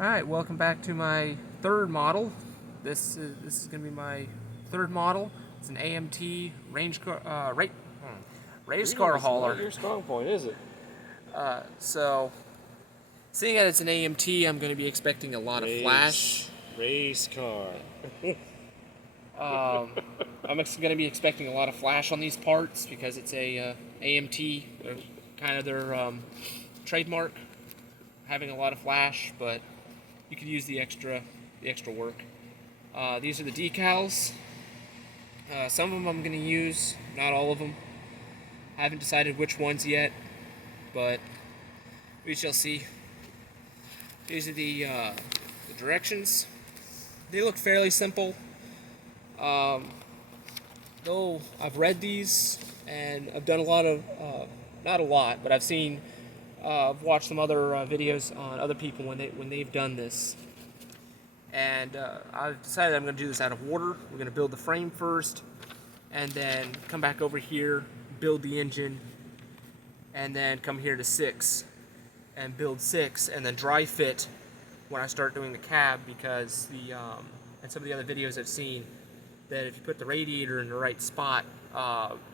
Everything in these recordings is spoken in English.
Alright, welcome back to my third model. This is going to be my third model. It's an AMT race car hauler. Not your strong point, is it? So, seeing that it's an AMT, I'm going to be expecting a lot of flash. Race car. I'm going to be expecting a lot of flash on these parts because it's a AMT, kind of their trademark, having a lot of flash, but you could use the extra work. These are the decals. Some of them I'm going to use, not all of them. I haven't decided which ones yet, but we shall see. These are the directions. They look fairly simple. Though I've read these and I've done a lot of, not a lot, but I've watched some other videos on other people when they've done this. And I've decided I'm going to do this out of order. We're going to build the frame first, and then come back over here, build the engine, and then come here to 6, and build 6, and then dry fit when I start doing the cab, because and some of the other videos I've seen, that if you put the radiator in the right spot,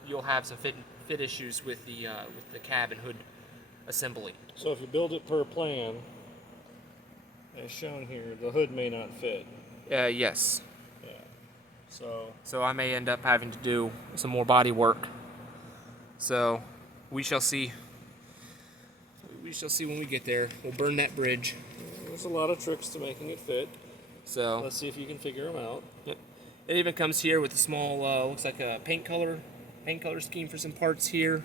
you'll have some fit issues with the cab and hood assembly. So if you build it per plan, as shown here, the hood may not fit. Yes. Yeah. So I may end up having to do some more body work. So we shall see. We shall see when we get there. We'll burn that bridge. There's a lot of tricks to making it fit. So let's see if you can figure them out. Yep. It even comes here with a small, looks like a paint color scheme for some parts here,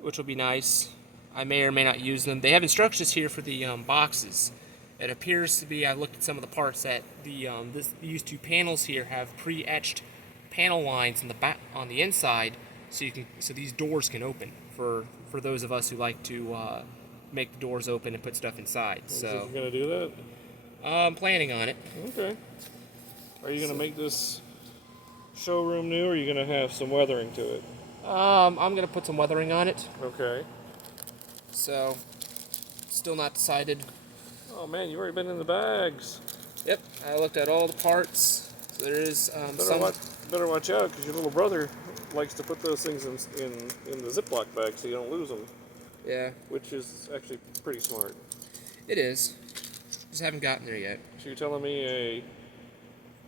which will be nice. I may or may not use them. They have instructions here for the boxes. It appears to be, I looked at some of the parts, that these two panels here have pre-etched panel lines in the back on the inside, so these doors can open for those of us who like to make the doors open and put stuff inside. So you're gonna do that? I'm planning on it. Okay. Are you gonna make this showroom new, or are you gonna have some weathering to it? I'm gonna put some weathering on it. Okay. So, still not decided. Oh man, you've already been in the bags. Yep, I looked at all the parts. So there is Better watch out, because your little brother likes to put those things in the Ziploc bag so you don't lose them. Yeah. Which is actually pretty smart. It is. Just haven't gotten there yet. So you're telling me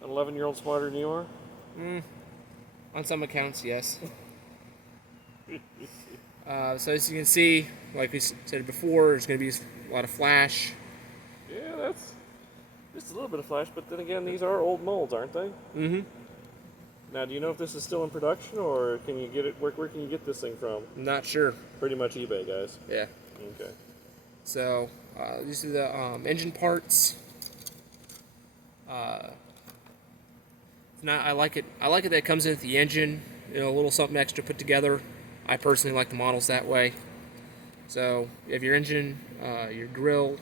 an 11-year-old smarter than you are? On some accounts, yes. So as you can see, like we said before, there's going to be a lot of flash. Yeah, that's just a little bit of flash, but then again, these are old molds, aren't they? Mm-hmm. Now, do you know if this is still in production, or can you get it? Where can you get this thing from? Not sure. Pretty much eBay, guys. Yeah. Okay. So these are the engine parts. I like it. I like it that it comes in with the engine. You know, a little something extra put together. I personally like the models that way. So you have your engine, your grill,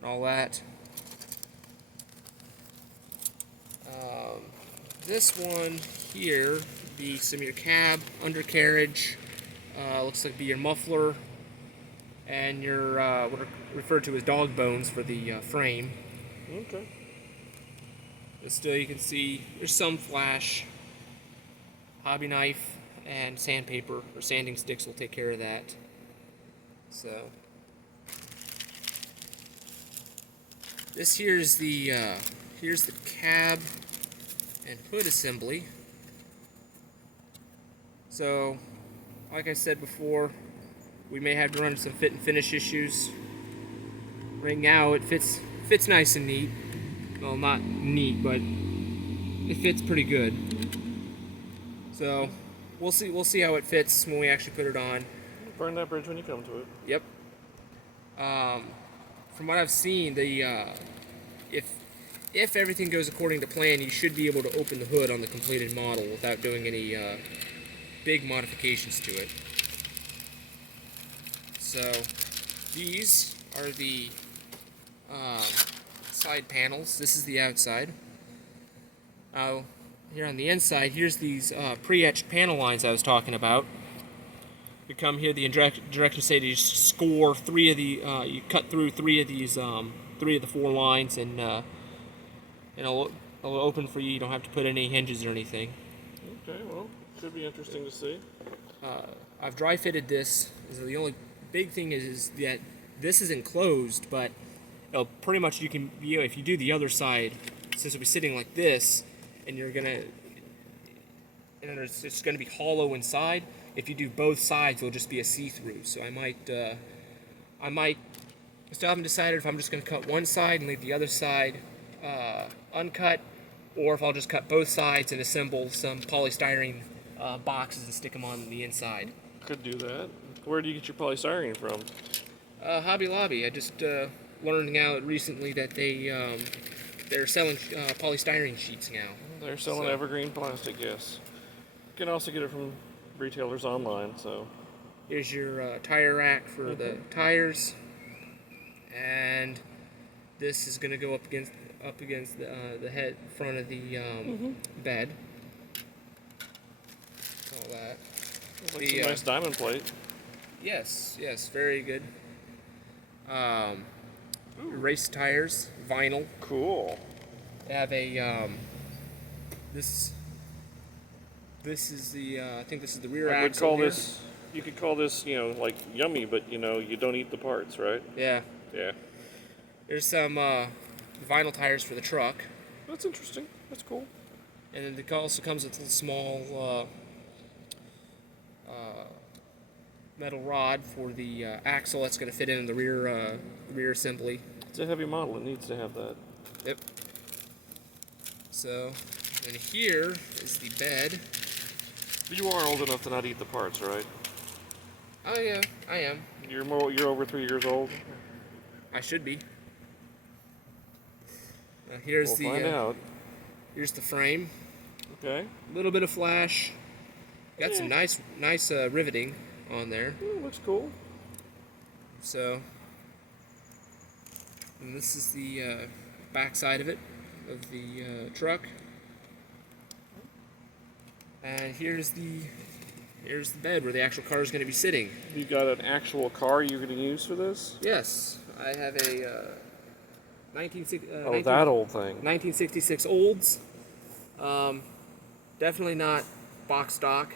and all that. This one here would be some of your cab, undercarriage. Looks like be your muffler, and your what are referred to as dog bones for the frame. Okay. But still, you can see there's some flash. Hobby knife and sandpaper or sanding sticks will take care of that. So this here's the cab and hood assembly. So, like I said before, we may have to run some fit and finish issues. Right now, it fits nice and neat. Well, not neat, but it fits pretty good. So, we'll see how it fits when we actually put it on. Burn that bridge when you come to it. Yep. From what I've seen, if everything goes according to plan, you should be able to open the hood on the completed model without doing any big modifications to it. So these are the side panels. This is the outside. Here on the inside, here's these pre-etched panel lines I was talking about. you come here. The directions say to just score three of the. You cut through three of these, three of the four lines, and it'll open for you. You don't have to put any hinges or anything. Okay, well, should be interesting to see. I've dry fitted this. So the only big thing is that this is enclosed, but pretty much you can, if you do the other side, since it'll be sitting like this, and it's gonna be hollow inside. If you do both sides, it'll just be a see-through. So I might still haven't decided if I'm just gonna cut one side and leave the other side uncut, or if I'll just cut both sides and assemble some polystyrene boxes and stick them on the inside. Could do that. Where do you get your polystyrene from? Hobby Lobby. I just learned out recently that they're selling polystyrene sheets now. They're selling evergreen plastic, yes. You can also get it from retailers online, so. Here's your tire rack for the tires, and this is going to go up against the head front of the bed. All that. Like a nice diamond plate. Yes, very good. Race tires, vinyl. Cool. They have a this is the I think this is the rear axle. You could call this, like yummy, but you don't eat the parts, right? Yeah. Yeah. There's some vinyl tires for the truck. That's interesting. That's cool. And then it also comes with a small metal rod for the axle that's going to fit in the rear assembly. It's a heavy model. It needs to have that. Yep. So, and here is the bed. You are old enough to not eat the parts, right? Oh yeah, I am. You're over 3 years old. I should be. We'll find out. Here's the frame. Okay. A little bit of flash. Got some nice riveting on there. Looks cool. So, and this is the back side of it, of the truck. And here's the bed where the actual car is going to be sitting. You got an actual car you're going to use for this? Yes, I have a that old thing. 1966 Olds. Definitely not box stock.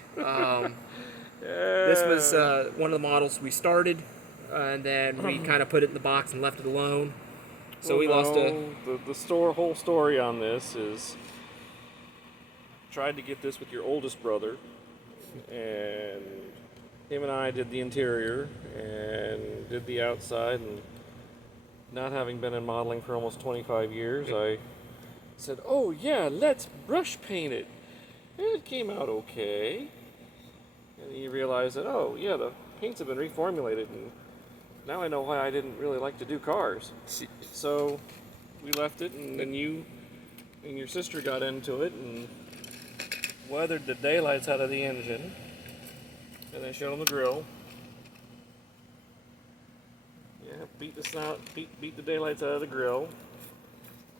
This was one of the models we started, and then we kind of put it in the box and left it alone. So we lost the whole story on this is tried to get this with your oldest brother, and him and I did the interior and did the outside, and not having been in modeling for almost 25 years, I said, oh yeah, let's brush paint it. And it came out okay. And you realize that, oh yeah, the paints have been reformulated, and now I know why I didn't really like to do cars. So we left it, and then you and your sister got into it and weathered the daylights out of the engine, and then showed them the grill. Yeah, beat the daylights out of the grill,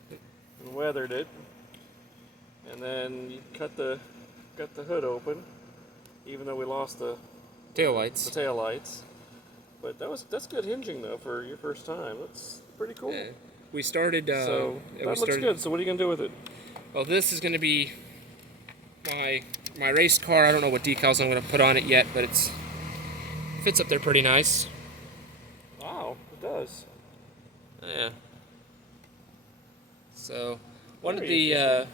and weathered it, and then you got the hood open, even though we lost the taillights. But that's good hinging though for your first time. That's pretty cool. Yeah. We started. So that looks good. So what are you gonna do with it? Well, this is gonna be my race car. I don't know what decals I'm gonna put on it yet, but it fits up there pretty nice. Wow, it does. Yeah. So one of the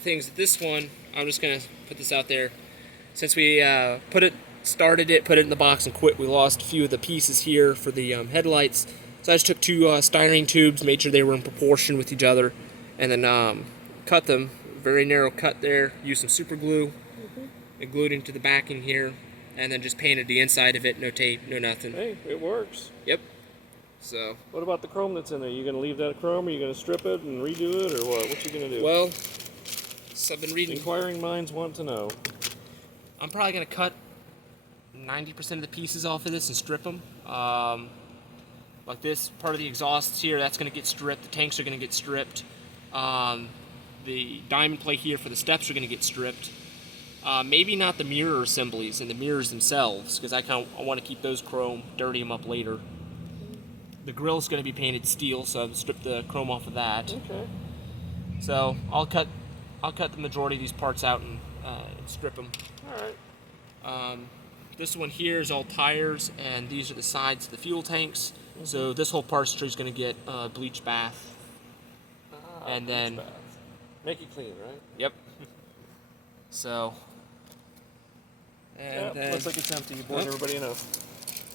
things that this one, I'm just gonna put this out there. Since we put it in the box and quit, we lost a few of the pieces here for the headlights. So I just took two styrene tubes, made sure they were in proportion with each other, and then cut them. Very narrow cut there. Used some super glue and glued into the backing here, and then just painted the inside of it. No tape, no nothing. Hey, it works. Yep. So. What about the chrome that's in there? You gonna leave that chrome, or you gonna strip it and redo it, or what? What you gonna do? Well, so I've been reading. Inquiring minds want to know. I'm probably gonna cut 90% of the pieces off of this and strip them. Like this part of the exhausts here, that's gonna get stripped. The tanks are gonna get stripped. The diamond plate here for the steps are gonna get stripped. Maybe not the mirror assemblies and the mirrors themselves, because I want to keep those chrome, dirty them up later. The grill's going to be painted steel, so I've stripped the chrome off of that. Okay. So I'll cut the majority of these parts out and strip them. All right. This one here is all tires, and these are the sides of the fuel tanks. So this whole parts tree is going to get a bleach bath. And then, Bath. Make it clean, right? yep. So, and Yeah, then, looks like it's empty. You bored everybody enough.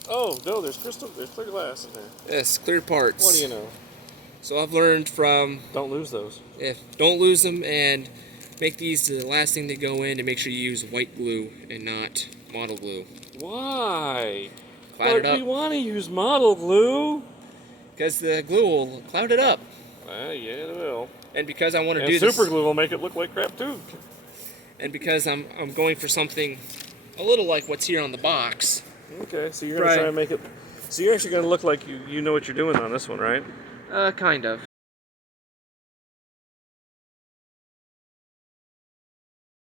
Oh no, there's clear glass in there. yes, clear parts. What do you know? So I've learned from Don't lose those. don't lose them, and make these the last thing they go in, and make sure you use white glue and not model glue. Why? Cloud it But we up, want to use model glue. because the glue will cloud it up, Yeah, it will. and because I want to And do super this, glue will make it look like crap too. and because I'm going for something a little like what's here on the box. Okay, so you're gonna Right. try and make it. So you're actually gonna look like you know what you're doing on this one, right? Kind of.